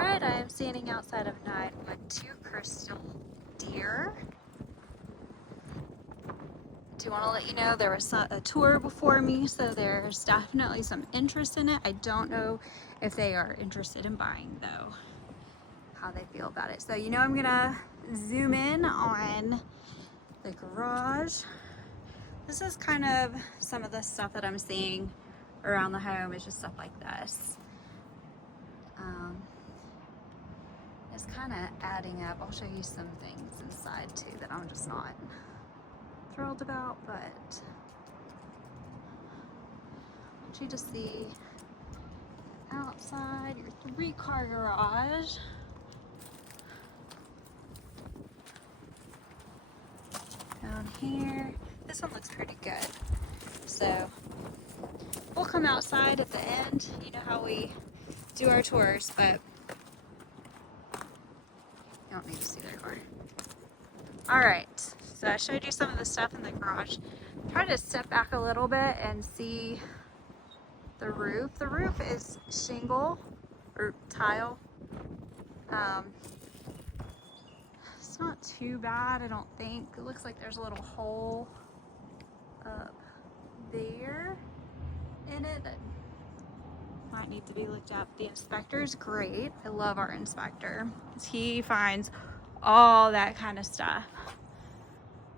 Alright, I am standing outside of 912 Crystal Deer. I do want to let you know there was a tour before me, so there's definitely some interest in it. I don't know if they are interested in buying though, how they feel about it. So you know I'm gonna zoom in on the garage. This is kind of some of the stuff that I'm seeing around the home. Is just stuff like this. It's kind of adding up. I'll show you some things inside too that I'm just not thrilled about, but I want you to see outside your 3-car garage. Down here, this one looks pretty good. So we'll come outside at the end. You know how we do our tours, but you don't need to see their car. All right, so I showed you some of the stuff in the garage. Try to step back a little bit and see the roof. The roof is shingle or tile. It's not too bad, I don't think. It looks like there's a little hole up there in it that might need to be looked at. The inspector's great. I love our inspector because he finds all that kind of stuff.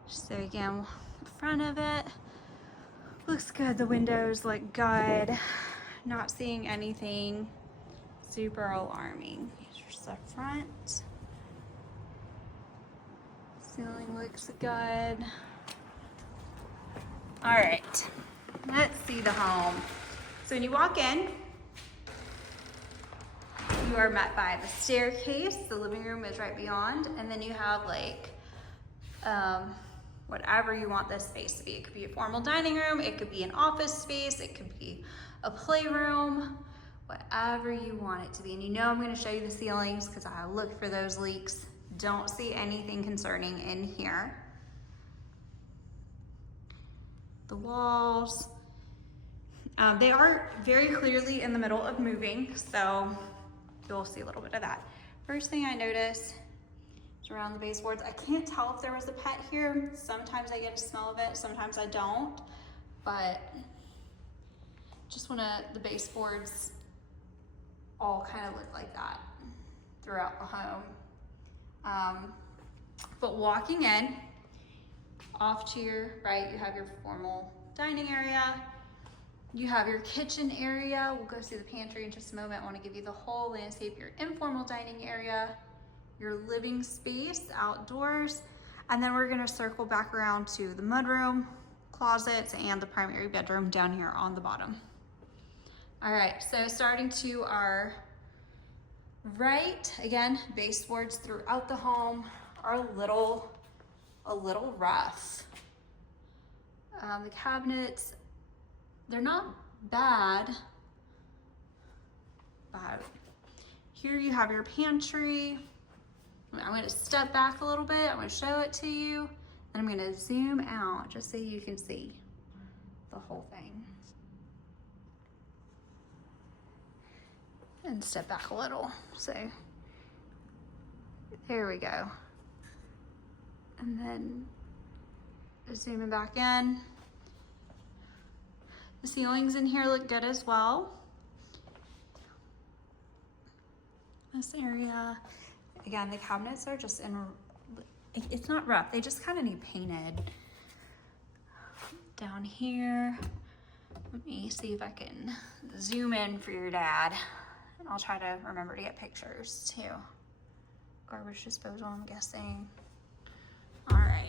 So again, the front of it looks good. The windows look good. Not seeing anything super alarming. Here's the front. Ceiling looks good. All right, let's see the home. So when you walk in, you are met by the staircase. The living room is right beyond, and then you have like whatever you want this space to be. It could be a formal dining room, it could be an office space, it could be a playroom, whatever you want it to be. And you know I'm going to show you the ceilings because I looked for those leaks. Don't see anything concerning in here. The walls, they are very clearly in the middle of moving, so you'll see a little bit of that. First thing I noticed is around the baseboards. I can't tell if there was a pet here. Sometimes I get a smell of it, sometimes I don't, but just the baseboards all kind of look like that throughout the home. But walking in, off to your right, you have your formal dining area. You have your kitchen area. We'll go see the pantry in just a moment. I want to give you the whole landscape, your informal dining area, your living space outdoors, and then we're going to circle back around to the mudroom, closets, and the primary bedroom down here on the bottom. All right, so starting to our right, again, baseboards throughout the home are a little rough. The cabinets, they're not bad, but here you have your pantry. I'm going to step back a little bit. I'm going to show it to you, and I'm going to zoom out just so you can see the whole thing. And step back a little. So there we go. And then zooming back in. The ceilings in here look good as well. This area, again, the cabinets are just it's not rough, they just kind of need painted. Down here, let me see if I can zoom in for your dad. And I'll try to remember to get pictures too. Garbage disposal, I'm guessing. All right.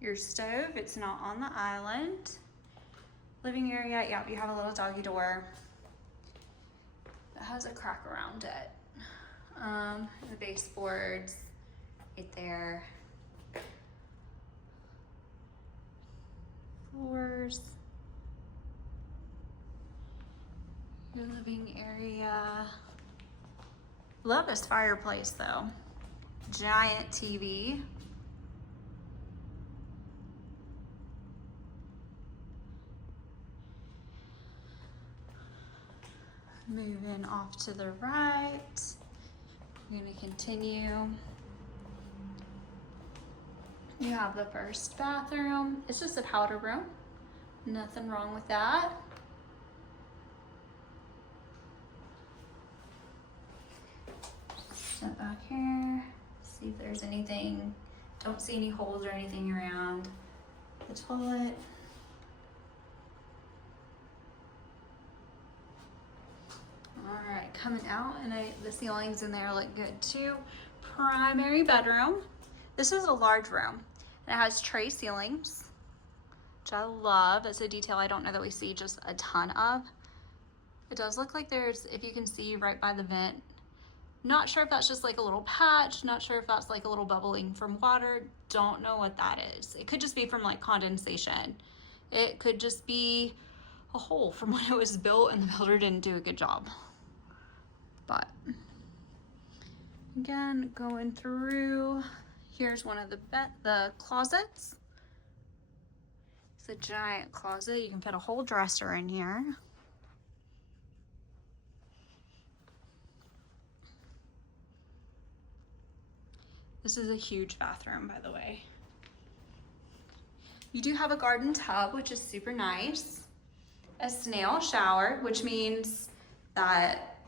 Your stove, it's not on the island. Living area, yep, you have a little doggy door that has a crack around it. The baseboards, right there. Floors. Your living area. Love this fireplace though. Giant TV. Moving off to the right. We're gonna continue. You have the first bathroom. It's just a powder room. Nothing wrong with that. Step back here, see if there's anything. Don't see any holes or anything around the toilet. All right, coming out, and the ceilings in there look good too. Primary bedroom. This is a large room. It has tray ceilings, which I love. It's a detail I don't know that we see just a ton of. It does look like there's, if you can see right by the vent, not sure if that's just like a little patch, not sure if that's like a little bubbling from water, don't know what that is. It could just be from like condensation. It could just be a hole from when it was built and the builder didn't do a good job. But again, going through, here's one of the closets. It's a giant closet. You can fit a whole dresser in here. This is a huge bathroom, by the way. You do have a garden tub, which is super nice. A snail shower, which means that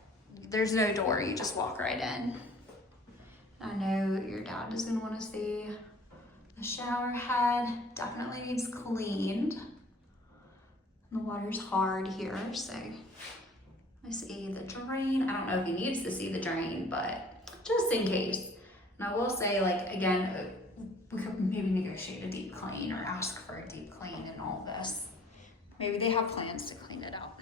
there's no door, you just walk right in. I know your dad is gonna wanna see the shower head. Definitely needs cleaned. The water's hard here, so I see the drain. I don't know if he needs to see the drain, but just in case. And I will say, like, again, we could maybe negotiate a deep clean or ask for a deep clean in all this. Maybe they have plans to clean it out.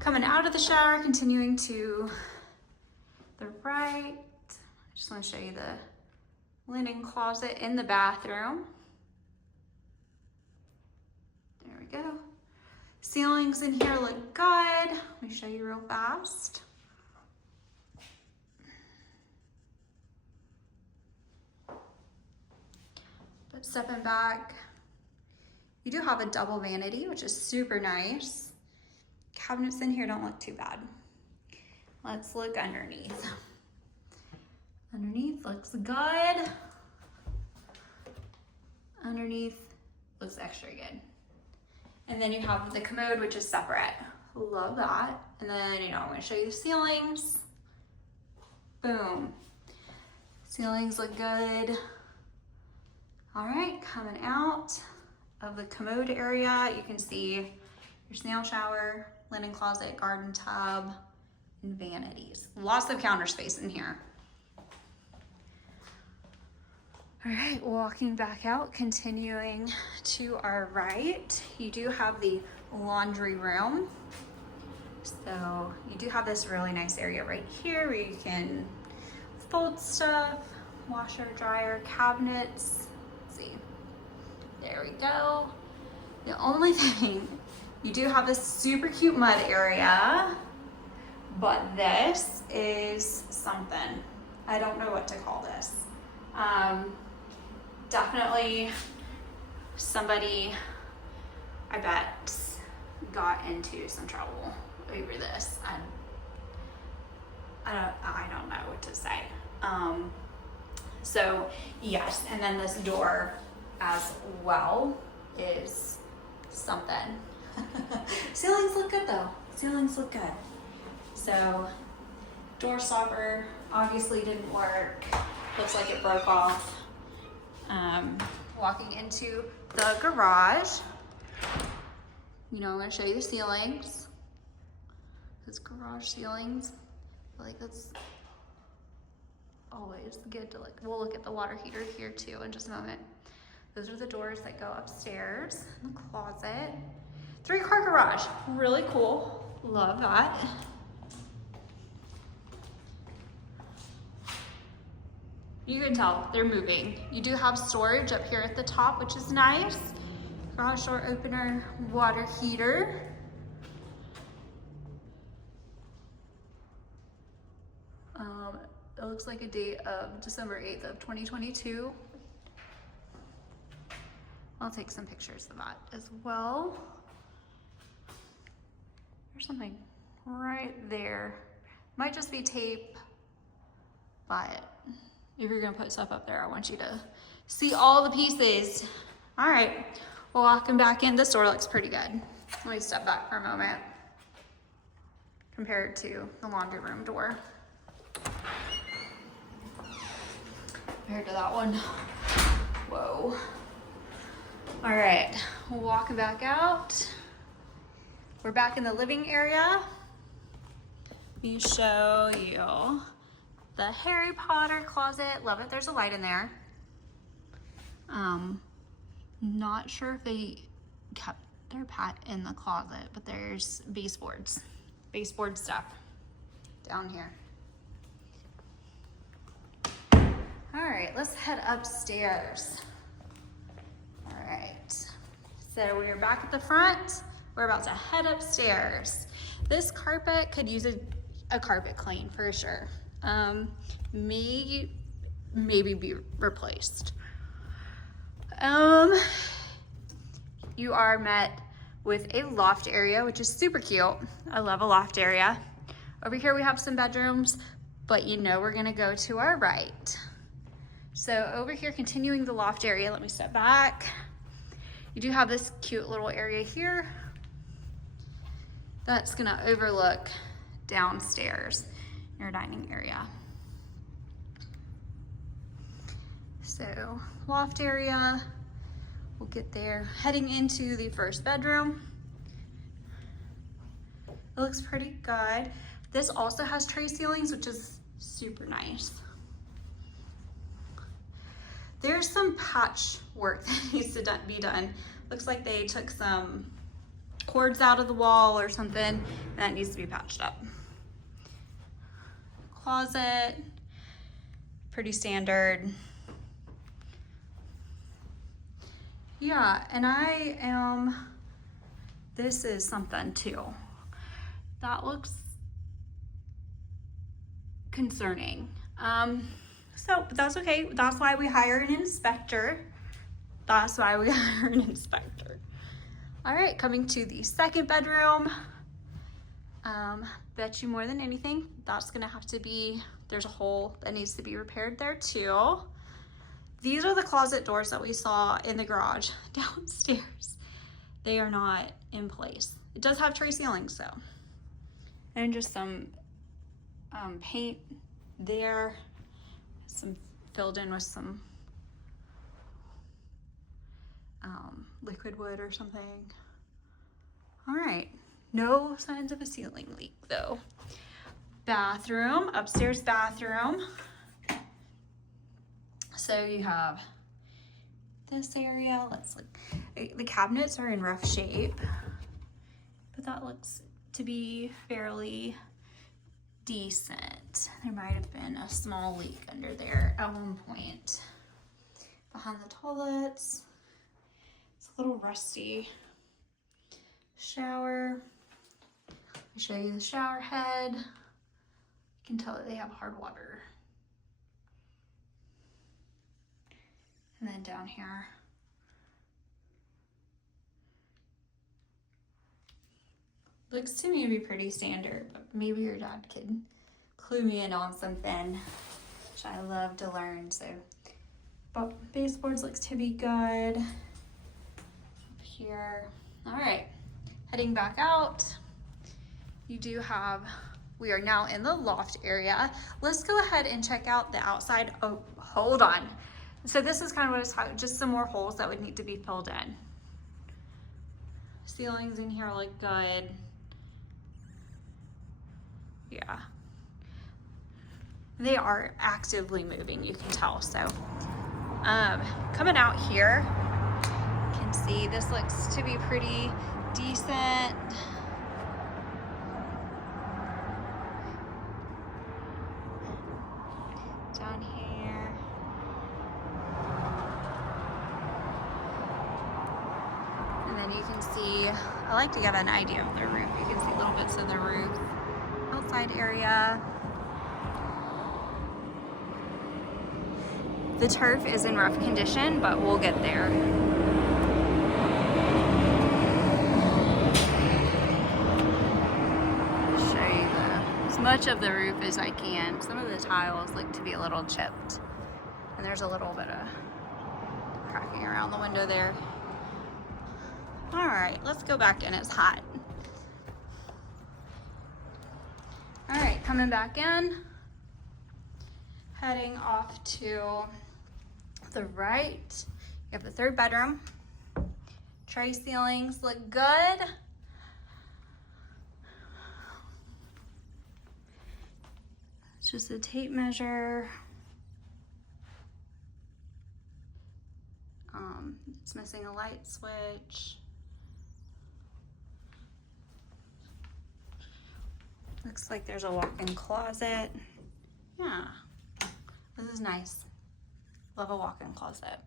Coming out of the shower, continuing to the right. I just want to show you the linen closet in the bathroom. There we go. Ceilings in here look good. Let me show you real fast. But stepping back, you do have a double vanity, which is super nice. Cabinets in here don't look too bad. Let's look underneath. Underneath looks good. Underneath looks extra good. And then you have the commode, which is separate. Love that. And then, you know, I'm gonna show you the ceilings. Boom. Ceilings look good. All right, coming out of the commode area, you can see your snail shower, linen closet, garden tub, and vanities. Lots of counter space in here. All right, walking back out, continuing to our right, you do have the laundry room. So you do have this really nice area right here where you can fold stuff, washer, dryer, cabinets. Let's see, there we go. The only thing, you do have this super cute mud area, but this is something. I don't know what to call this. Definitely somebody, I bet, got into some trouble over this. I don't know what to say. So yes, and then this door as well is something. Ceilings look good though. Ceilings look good. So door stopper obviously didn't work. Looks like it broke off. Walking into the garage, you know, I'm gonna show you the ceilings. It's garage ceilings. I feel like that's always good to look. We'll look at the water heater here too in just a moment. Those are the doors that go upstairs in the closet. 3-car garage, really cool. Love that. You can tell they're moving. You do have storage up here at the top, which is nice. Garage door opener, water heater. It looks like a date of December 8th of 2022. I'll take some pictures of that as well. there's something right there. Might just be tape, but if you're gonna put stuff up there, I want you to see all the pieces. All right, we're walking back in. This door looks pretty good. Let me step back for a moment compared to the laundry room door. Compared to that one. Whoa. All right, walking back out. We're back in the living area. Let me show you the Harry Potter closet. Love it, there's a light in there. Not sure if they kept their pet in the closet, but there's baseboard stuff down here. All right, let's head upstairs. All right, so we're back at the front. We're about to head upstairs. This carpet could use a carpet clean for sure. Maybe be replaced. You are met with a loft area, which is super cute. I love a loft area. Over here we have some bedrooms, but you know we're gonna go to our right. So over here, continuing the loft area, let me step back. You do have this cute little area here that's gonna overlook downstairs, your dining area. So loft area, we'll get there. Heading into the first bedroom. It looks pretty good. This also has tray ceilings, which is super nice. There's some patch work that needs to be done. Looks like they took some cords out of the wall or something that needs to be patched up. Closet, pretty standard. Yeah, and this is something too. That looks concerning. But that's okay. That's why we hire an inspector. All right, coming to the second bedroom. Bet you more than anything, that's gonna have to be, there's a hole that needs to be repaired there too. These are the closet doors that we saw in the garage downstairs. They are not in place. It does have tray ceilings though. And just some paint there, some filled in with some liquid wood or something. All right, no signs of a ceiling leak though. Bathroom, upstairs bathroom. So you have this area. Let's look. The cabinets are in rough shape, but that looks to be fairly decent. There might have been a small leak under there at one point. Behind the toilets, it's a little rusty. Shower. I'll show you the shower head. You can tell that they have hard water. And then down here, looks to me to be pretty standard, but maybe your dad could clue me in on something, which I love to learn. So, but baseboards looks to be good. Up here. All right, heading back out. You do have, we are now in the loft area. Let's go ahead and check out the outside. Oh, hold on. So this is kind of what it's talking, just some more holes that would need to be filled in. Ceilings in here look good. Yeah. They are actively moving, you can tell. So coming out here, you can see this looks to be pretty decent. Down here. And then you can see, I like to get an idea of the roof. You can see little bits of the roof. Outside area. The turf is in rough condition, but we'll get there. much of the roof as I can. Some of the tiles look to be a little chipped. And there's a little bit of cracking around the window there. All right, let's go back in, it's hot. All right, coming back in, heading off to the right. You have the third bedroom. Tray ceilings look good. It's just a tape measure. It's missing a light switch. Looks like there's a walk-in closet. Yeah, this is nice. Love a walk-in closet.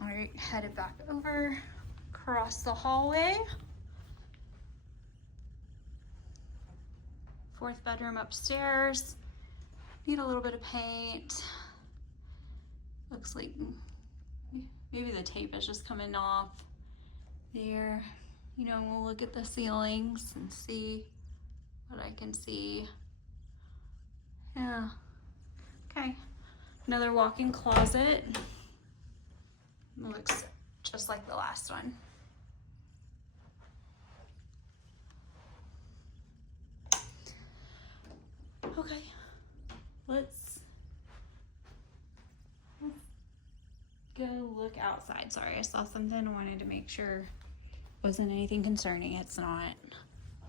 All right, headed back over, across the hallway. Fourth bedroom upstairs. Need a little bit of paint. Looks like maybe the tape is just coming off there. You know, we'll look at the ceilings and see what I can see. Yeah, okay. Another walk-in closet. Looks just like the last one. Okay, let's go look outside. Sorry, I saw something. I wanted to make sure it wasn't anything concerning. It's not.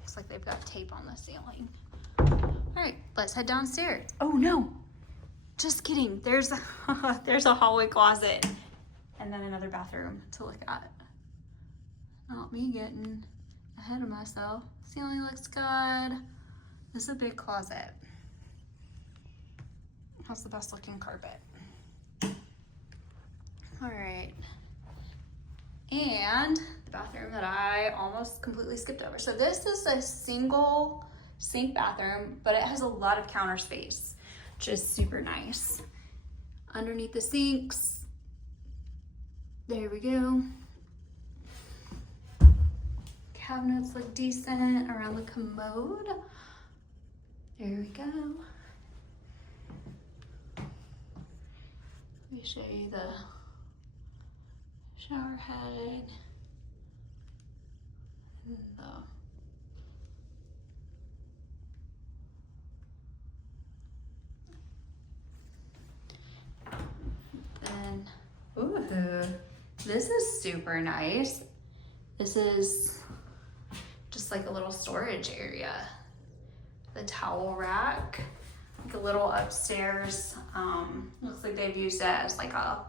Looks like they've got tape on the ceiling. All right, let's head downstairs. Oh no, just kidding. There's a, there's a hallway closet and then another bathroom to look at. Not me getting ahead of myself. Ceiling looks good. This is a big closet. How's the best looking carpet? All right. And the bathroom that I almost completely skipped over. So this is a single sink bathroom, but it has a lot of counter space, which is super nice. Underneath the sinks, there we go. Cabinets look decent around the commode. There we go. Let me show you the shower head and then, ooh, this is super nice. This is just like a little storage area. The towel rack, like a little upstairs. Looks like they've used it as like a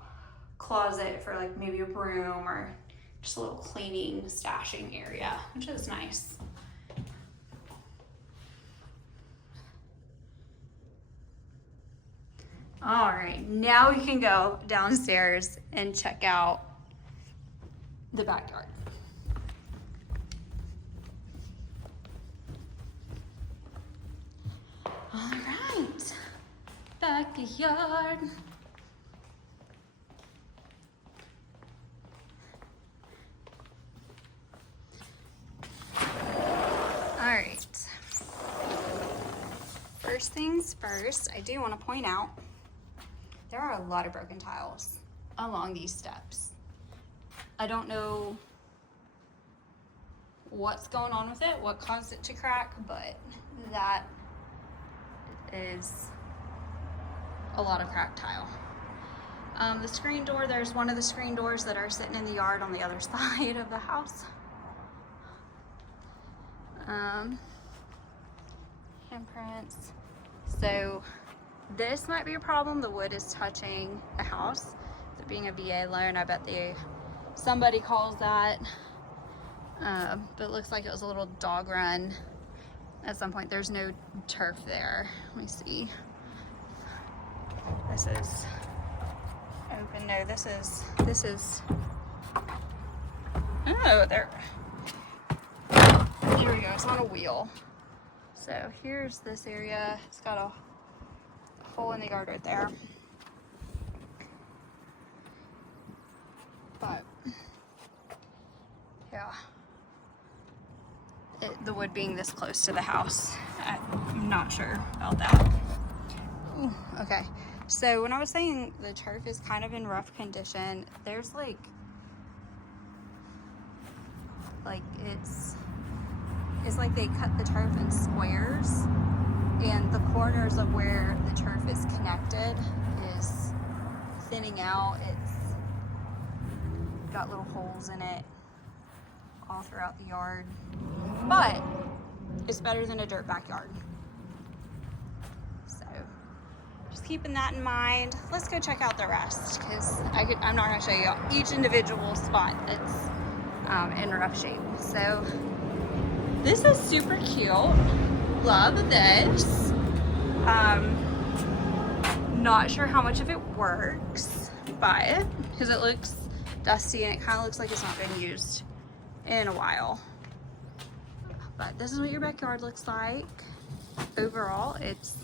closet for like maybe a broom or just a little cleaning, stashing area, which is nice. All right, now we can go downstairs and check out the backyard. All right, backyard. All right, first things first, I do want to point out there are a lot of broken tiles along these steps. I don't know what's going on with it, what caused it to crack, but that is a lot of cracked tile. The screen door, there's one of the screen doors that are sitting in the yard on the other side of the house. Handprints. So this might be a problem. The wood is touching the house. So being a VA loan, I bet somebody calls that. But it looks like it was a little dog run at some point. There's no turf there. Let me see. This is open. No, this is, oh, there we go. It's on a wheel. So here's this area. It's got a hole in the yard right there. But yeah, the wood being this close to the house. I'm not sure about that. Ooh, okay, so when I was saying the turf is kind of in rough condition, there's like it's like they cut the turf in squares, and the corners of where the turf is connected is thinning out. It's got little holes in it all throughout the yard, but it's better than a dirt backyard. So just keeping that in mind. Let's go check out the rest, because I'm not going to show you each individual spot that's in rough shape. So this is super cute. Love this. Not sure how much of it works, but because it looks dusty and it kind of looks like it's not been used in a while. But this is what your backyard looks like. Overall, it's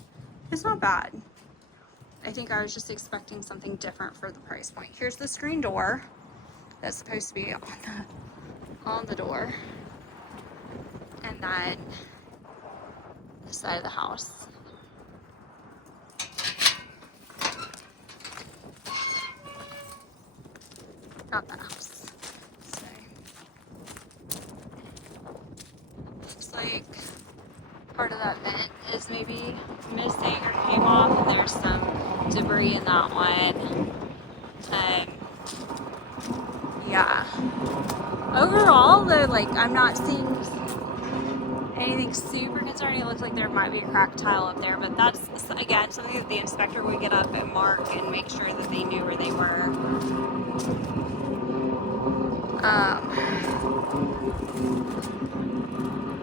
not bad. I think I was just expecting something different for the price point. Here's the screen door that's supposed to be on the door. And then the side of the house. Got the house. So looks like part of that vent is maybe missing or came off, and there's some debris in that one. Yeah. Overall, though, like, I'm not seeing anything super concerning. It looks like there might be a cracked tile up there, but that's, again, something that the inspector would get up and mark and make sure that they knew where they were.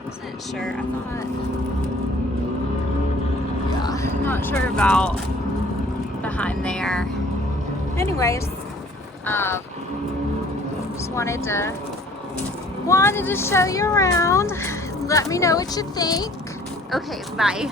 Wasn't sure. I thought, yeah, not sure about behind there. Anyways, just wanted to show you around. Let me know what you think. Okay, bye.